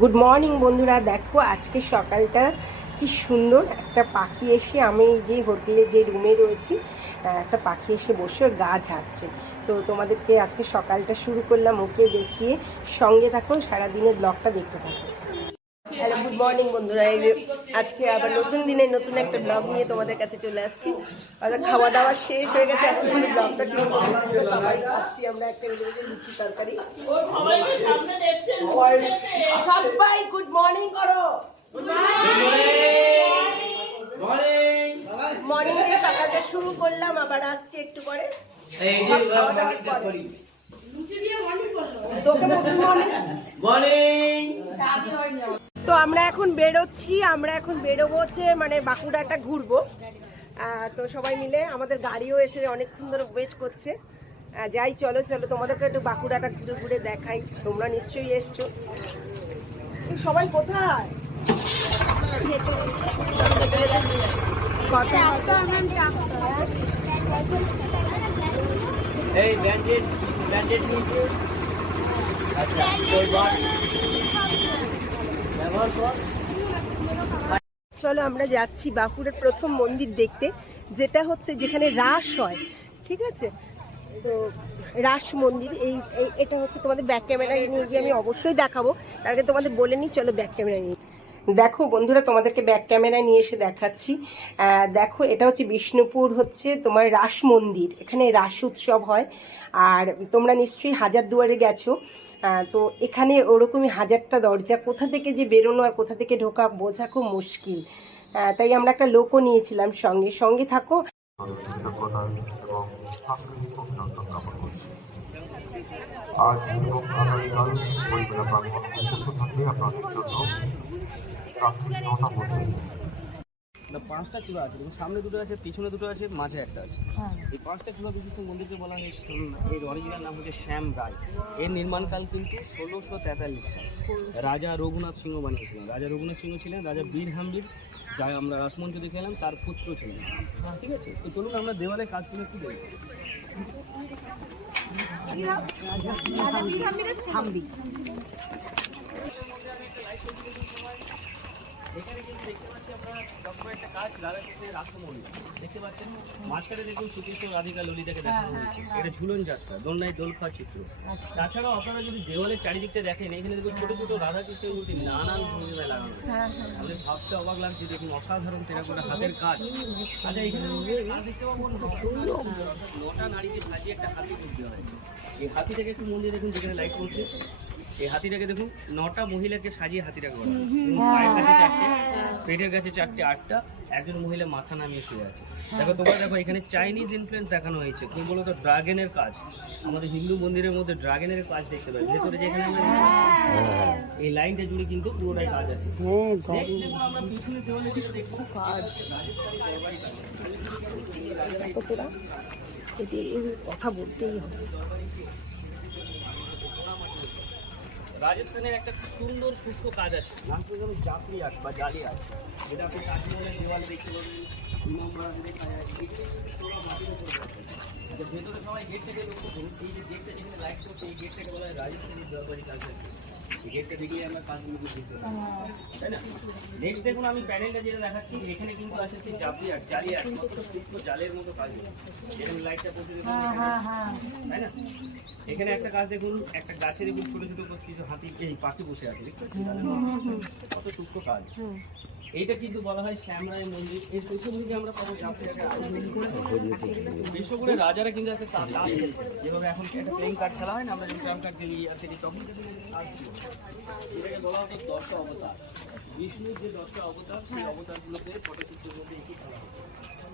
Good morning বন্ধুরা। দেখো, আজকে সকালটা কি সুন্দর। একটা পাখি এসে আমি যে হোটেলে যে রুমে রয়েছি একটা পাখি এসে বসে গা ঝাড়ছে। তো তোমাদেরকে আজকে সকালটা শুরু করলাম, ওকে দেখিয়ে সঙ্গে থাকো, সারাদিনের ব্লগটা দেখতে থাকো। হ্যালো গুড মর্নিং বন্ধুরা। এই আজকে আবার নতুন দিনে নতুন একটা ব্লগ নিয়ে তোমাদের কাছে চলে আসছি। আর খাওয়া দাওয়া শেষ হয়ে গেছে এখন ব্লগটা। সবাই খাচ্ছি আমরা একটা লুচি তরকারি। সবাই গুড মর্নিং করো। মর্নিং সকালটা শুরু করলাম আবার আসছি একটু পরে। তোকে মর্নিং মর্নিং তো আমরা এখন বেরোচ্ছি আমরা এখন বেরোবো হচ্ছে মানে বাঁকুড়াটা ঘুরবো। তো সবাই মিলে আমাদের গাড়িও এসে অনেকক্ষণ ধরে ওয়েট করছে। যাই চলো চলো তোমাদেরকে একটু বাঁকুড়াটা ঘুরে ঘুরে দেখাই। তোমরা নিশ্চয়ই এসছো। এই সবাই কোথায়? এই ব্যান্ডেড ব্যান্ডেড আচ্ছা কর চলো আমরা যাচ্ছি বাঁকুড়ার প্রথম মন্দির দেখতে, যেটা হচ্ছে যেখানে রাস হয়, ঠিক আছে? তো রাস মন্দির, এই এটা হচ্ছে তোমাদের ব্যাক ক্যামেরা নিয়ে গিয়ে আমি অবশ্যই দেখাবো। তার আগে তোমাদের বলে নিই, চলো ব্যাক ক্যামেরা নিয়ে। দেখো বন্ধুরা, তোমাদেরকে ব্যাক ক্যামেরায় নিয়ে এসে দেখাচ্ছি। দেখো, এটা হচ্ছে বিষ্ণুপুর হচ্ছে তোমার রাস মন্দির। এখানে রাস উৎসব হয়। আর তোমরা নিশ্চয়ই হাজার দুয়ারে গেছো তো এখানে ওরকমই হাজারটা দরজা। কোথা থেকে যে বেরোনো আর কোথা থেকে ঢোকা বোঝা খুব মুশকিল। তাই আমরা একটা লোকও নিয়েছিলাম সঙ্গে। সঙ্গে থাকো। আজ আপনাদের জন্য। নটা না পাঁচটা চূড়া আছে। দেখুন সামনে দুটো আছে পিছনে দুটো আছে মাঝে একটা আছে। এই পাঁচটা চূড়া বিশিষ্ট মন্দিরকে বলা হয় উম, এর অরিজিনাল নাম হচ্ছে শ্যাম রায়। এর নির্মাণকাল কিন্তু ষোলোশো তেতাল্লিশ সাল। রাজা রঘুনাথ সিংহ বানিয়েছিলেন। রাজা রঘুনাথ সিংহ ছিলেন রাজা বীর হাম্বির যা আমরা রাসমঞ্চ দেখে এলাম তার পুত্র ছিলেন। ঠিক আছে? তো চলুন আমরা দেওয়ালে কাজগুলো একটু দেখি। এখানে কিন্তু দেখতে পাচ্ছি আমরা ডক্টর একটা কাজ রাধাকৃষ্ণের রাসমণি দেখতে পাচ্ছেন মাঝখানে দেখুন শ্রীকৃষ্ণ রাধিকা ললিতাকে দেখানো হয়েছে। এটা ঝুলন যাত্রা দোলনায় দোল খাওয়া চিত্র। তাছাড়াও আপনারা যদি দেওয়ালের চারিদিকটা দেখেন এখানে দেখুন ছোট ছোট রাধাকৃষ্ণের মূর্তি নানান ভঙ্গিমায় লাগানো আমাদের ভাবতে অবাক লাগছে দেখুন অসাধারণ টেরাকোটা হাতের কাজ। আচ্ছা এখানে দেখতে পাবো নটা নারীকে সাজিয়ে একটা হাতি দেওয়া হয়েছে এই হাতিটাকে একটু মন্দির দেখুন যেখানে লাইট করছে এই হাতিটাকে দেখুন নটা মহিলাকে সাজিয়ে হাতিটাকে পায়ের কাছে চারটে পেটের কাছে চারটে আটটা একজন মহিলা মাথা নামিয়ে শুয়ে আছে। দেখো তোমরা দেখো এখানে চাইনিজ ইনফ্লুয়েন্স দেখানো হয়েছে। কি বলতো ড্রাগনের কাজ। আমাদের হিন্দু মন্দিরের মধ্যে ড্রাগনের কাজ দেখতে পাই। ভেতরে যেখানে আমরা এই লাইনটা জুড়ে কিন্তু পুরোটাই কাজ আছে। আমরা পিছনে দেওয়ালে দেখব কাজ। তোরা এটি এই কথা বলতেই হবে রাজস্থানের একটা সুন্দর সূক্ষ্ম কাজ আছে। নাম করে যেমন জাফরি আর্ট বা জালি আর্ট যেটা আপনি তাজমহলের দেওয়াল দেখতে পাবেন ইমামবাড়া দেখা যায়। এগুলো পুরো মাটির উপরে বসে। আচ্ছা, ভেতরে সবাই গেট থেকে লক্ষ্য করুন এই যে গেটটা যেখানে লাইট করছে এই গেটটাকে বলা হয় রাজস্থানী দরবারি কালচার এই গেটটা দেখলে আমরা কাজগুলো বুঝতে পারি তাই না? নেক্সট দেখুন আমি প্যানেলটা যেটা দেখাচ্ছি এখানে কিন্তু আছে সেই জাফরি আর্ট জালি আর্ট কত সূক্ষ্ম জালের মতো কাজ যেখানে লাইটটা পড়ছে দেখুন তাই না? এখানে একটা গাছ দেখুন, একটা গাছের উপর ছোট ছোট কিছু হাতি এই পাখি বসে আছে কত সূক্ষ্ম কাজ এইটা কিন্তু বলা হয় শ্যামরায় মন্দির। এই পৃথিবীকে আমরা পাবো করে রাজারা কিন্তু একটা তা- তাস যেভাবে এখন একটা প্লেইং কার্ড খেলা হয় না, আমরা যখন কার্ড খেলি আর খেলি তখন। এটাকে বলা হতো দশটা অবতার। বিষ্ণুর যে দশটা অবতার, সেই অবতারগুলোকে পটচিত্রের মধ্যে এঁকে খেলা হতো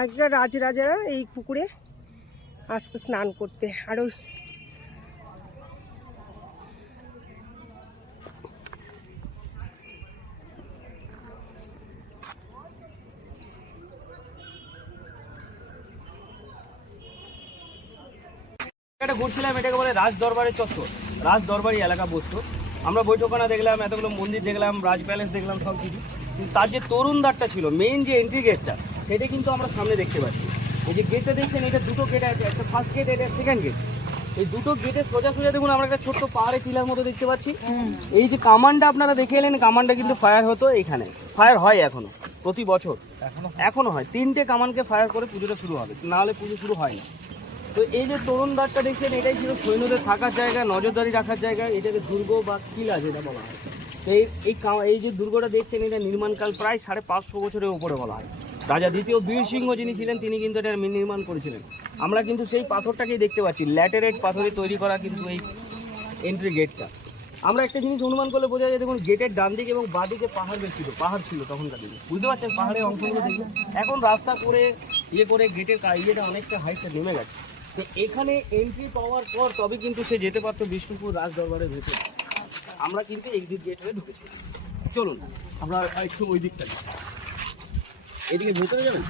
আগেকার রাজরাজারা এই পুকুরে আসতে স্নান করতে আরও এটা ঘুরছিলাম, এটাকে বলে রাজ দরবারের চত্বর রাজ দরবারি এলাকা বসতো। আমরা বৈঠকখানা দেখলাম, এতগুলো মন্দির দেখলাম, রাজ প্যালেস দেখলাম সব কিছু কিন্তু তার যে তরুণদারটা ছিল মেইন যে এন্ট্রি গেটটা সেটা কিন্তু আমরা সামনে দেখতে পাচ্ছি। এই যে গেটটা দেখছেন এটা দুটো গেট আছে একটা ফার্স্ট গেট এটা সেকেন্ড গেট এই দুটো গেটের সোজা সোজা দেখুন আমরা একটা ছোট্ট পাহাড়ে টিলার মতো দেখতে পাচ্ছি। এই যে কামানটা আপনারা দেখে এলেন কামানটা কিন্তু ফায়ার হতো এখানে। ফায়ার হয় এখনও প্রতি বছর। এখনও হয়? তিনটে কামানকে ফায়ার করে পুজোটা শুরু হবে নাহলে পুজো শুরু হয় না। তো এই যে তরুণ দ্বারটা দেখছেন এটাই ছিল সৈন্যদের থাকার জায়গা নজরদারি রাখার জায়গা এটাকে দুর্গ বা কিলা যেটা বলা হয়। তো এই এই এই যে দুর্গটা দেখছেন এটা নির্মাণকাল প্রায় সাড়ে পাঁচশো বছরের উপরে বলা হয়। রাজা দ্বিতীয় বীর সিংহ যিনি ছিলেন, তিনি কিন্তু এটা নির্মাণ করেছিলেন। আমরা কিন্তু সেই পাথরটাকেই দেখতে পাচ্ছি। ল্যাটেরাইট পাথরে তৈরি করা কিন্তু এই এন্ট্রি গেটটা আমরা একটা জিনিস অনুমান করলে বোঝা যায়, দেখুন গেটের ডান দিকে এবং বাঁ দিকে পাহাড় ছিল পাহাড় ছিল তখনকার দিনে। বুঝতে পারছেন? পাহাড়ের অংশগুলো দেখুন এখন রাস্তা করে ইয়ে করে গেটের ইয়েটা অনেকটা হাইটটা নেমে গেছে। তো এখানে এন্ট্রি পাওয়ার পর তবে কিন্তু সে যেতে পারতো বিষ্ণুপুর রাজ দরবারের ভেতরে। আমরা কিন্তু এক্সিট গেট হয়ে ঢুকেছি। চলুন, আমরা একটু ওই দিকটা। এদিকে ভেতরে যাবেন?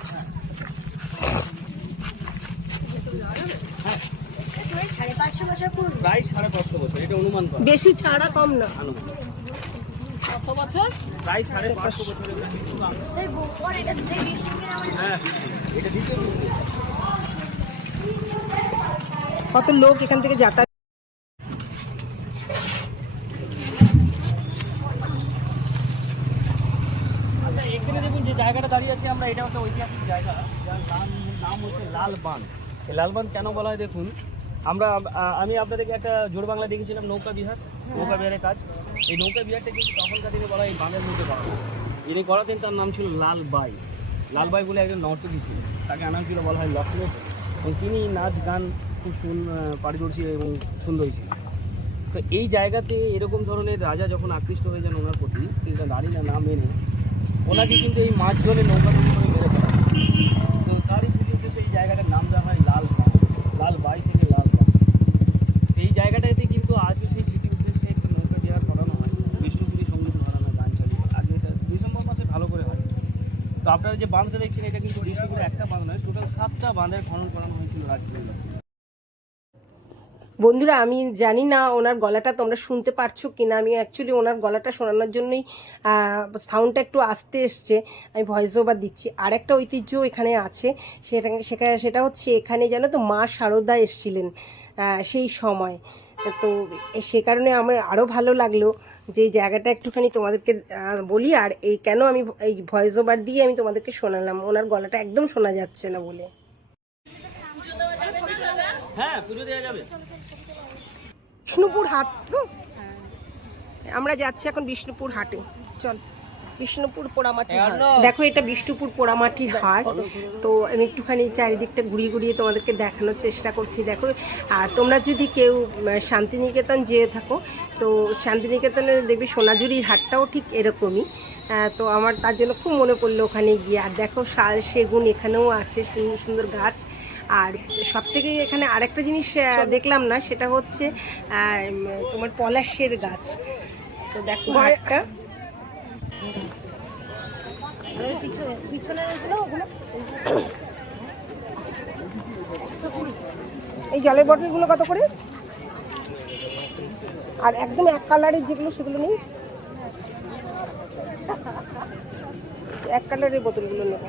সাড়ে পাঁচশো বছর পুরনো প্রায় সাড়ে পাঁচশো বছর এটা অনুমান করা। বেশি ছাড়া কম না। কত বছর? প্রায় সাড়ে পাঁচশো হ্যাঁ এটা কত লোক এখান থেকে যাতায়াত আচ্ছা এখানে দেখুন যে জায়গাটা দাঁড়িয়ে আছি আমরা এটা একটা ঐতিহাসিক জায়গা। যার নাম নাম হচ্ছে লাল বাঁধ এই লাল বাঁধ কেন বলা হয় দেখুন আমরা আমি আপনাদেরকে একটা জোর বাংলা দেখেছিলাম নৌকা বিহার। নৌকা বিহারের কাজ। এই নৌকা বিহারটা কিন্তু তখনকার দিনে বলা হয় এই বাঁধের মধ্যে করা হয়। যিনি করাতেন তার নাম ছিল লাল বাই লাল বলে একজন নর্তকী ছিল তাকে আনা ছিল বলা হয় লক্ষ্মণ এবং তিনি নাচ গান খুব সুন পারিদর্শী এবং সুন্দরী ছিলেন। তো এই জায়গাতে এরকম ধরনের রাজা যখন আকৃষ্ট হয়ে যান ওনার প্রতি কিন্তু নারী না না মেনে ওনাকে কিন্তু এই মাছ জলে নৌকা তো তারই স্মৃতিতে সেই জায়গাটার নাম দেওয়া হয় লাল লাল বাই থেকে লাল এই জায়গাটাতে কিন্তু আজও সেই স্মৃতি উদ্দেশ্যে একটি নৌকা বিহার করানো হয়। বিষ্ণুপুরী সংগীত মহারানা গান চালিয়ে। আগে এটা ডিসেম্বর মাসে ভালো করে হয়। তো আপনারা যে বাঁধটা দেখছেন, এটা কিন্তু বিষ্ণুপুরে একটা বাঁধ নয়, টোটাল সাতটা বাঁধের খনন করানো হয়েছিল রাজপুরে বন্ধুরা, আমি জানি না ওনার গলাটা তোমরা শুনতে পারছ কিনা। আমি অ্যাকচুয়ালি ওনার গলাটা শোনানোর জন্যই সাউন্ডটা একটু আসতে এসছে। আমি ভয়েস ওভার দিচ্ছি। আর একটা ঐতিহ্য এখানে আছে। সেটা সেটা হচ্ছে এখানে জানো তো মা শারদা এসছিলেন সেই সময়। তো সে কারণে আমার আরও ভালো লাগল যে জায়গাটা একটুখানি তোমাদেরকে বলি। আর এই কেন আমি এই ভয়েস ওভার দিয়ে আমি তোমাদেরকে শোনালাম? ওনার গলাটা একদম শোনা যাচ্ছে না বলে। হ্যাঁ পুজো দেওয়া যাবে। বিষ্ণুপুর হাট। তো আমরা যাচ্ছি এখন বিষ্ণুপুর হাটে। চল বিষ্ণুপুর পোড়ামাটি হাট। দেখো এটা বিষ্ণুপুর পোড়ামাটির হাট। তো আমি একটুখানি চারিদিকটা ঘুরিয়ে ঘুরিয়ে তোমাদেরকে দেখানোর চেষ্টা করছি। দেখো আর তোমরা যদি কেউ শান্তিনিকেতন যেয়ে থাকো তো শান্তিনিকেতনে দেখবি সোনাঝুরির হাটটাও ঠিক এরকমই। তো আমার তার জন্য খুব মনে পড়ল ওখানে গিয়ে। আর দেখো শাল সেগুন এখানেও আছে সুন্দর সুন্দর গাছ। আর সব থেকে এখানে আরেকটা জিনিস দেখলাম না সেটা হচ্ছে তোমার পলাশের গাছ। তো দেখো হাটটা এই জলের বটলগুলো কত করে? আর একদম এক কালারের যেগুলো সেগুলো নেই? এক কালারের বোতলগুলো নেব।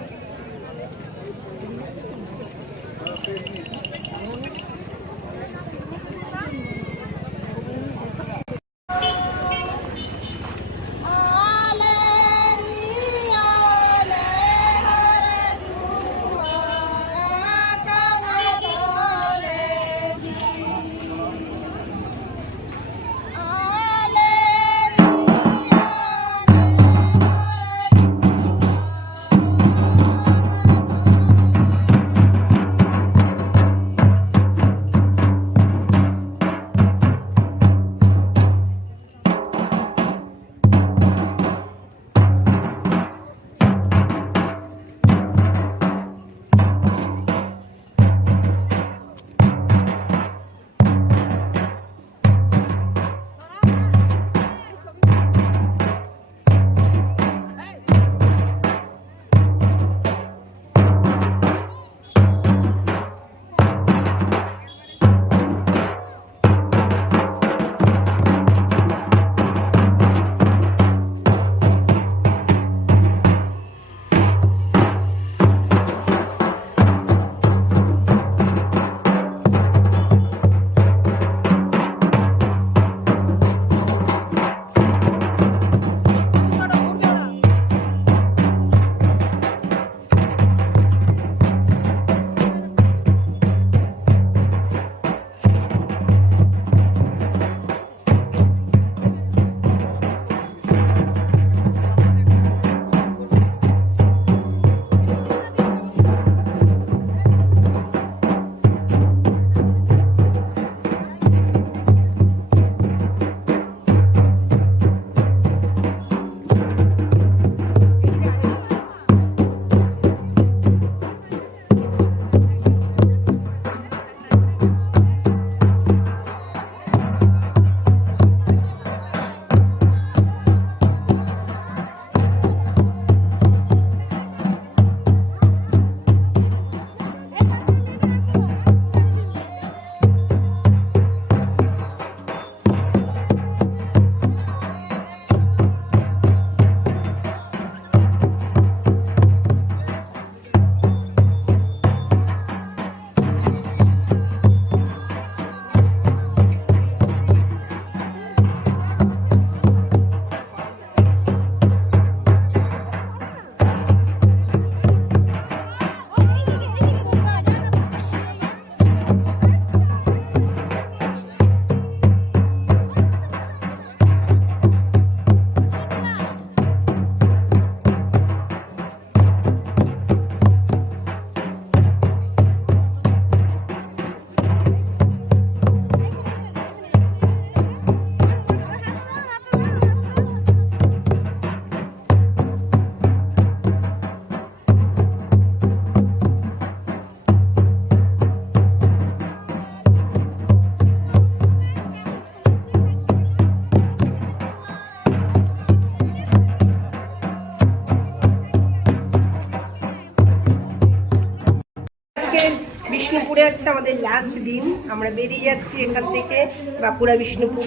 আমাদের লাস্ট দিন আমরা বেরিয়ে যাচ্ছি এখান থেকে বাঁকুড়া, বিষ্ণুপুর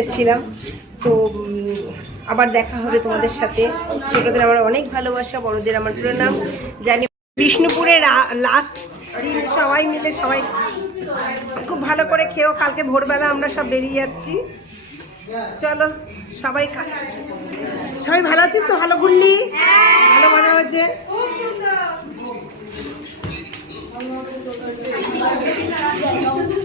এসছিলাম। তো আবার দেখা হবে তোমাদের সাথে। ছোটদের আমার অনেক ভালোবাসা, বড়দের আমার প্রণাম জানি বিষ্ণুপুরে লাস্ট দিন সবাই মিলে সবাই খুব ভালো করে খেয়েও কালকে ভোরবেলা আমরা সব বেরিয়ে যাচ্ছি। চলো, সবাই সবাই ভালো আছিস তো? ভালো ঘুরলি? ভালো মজা হয়েছে? 对。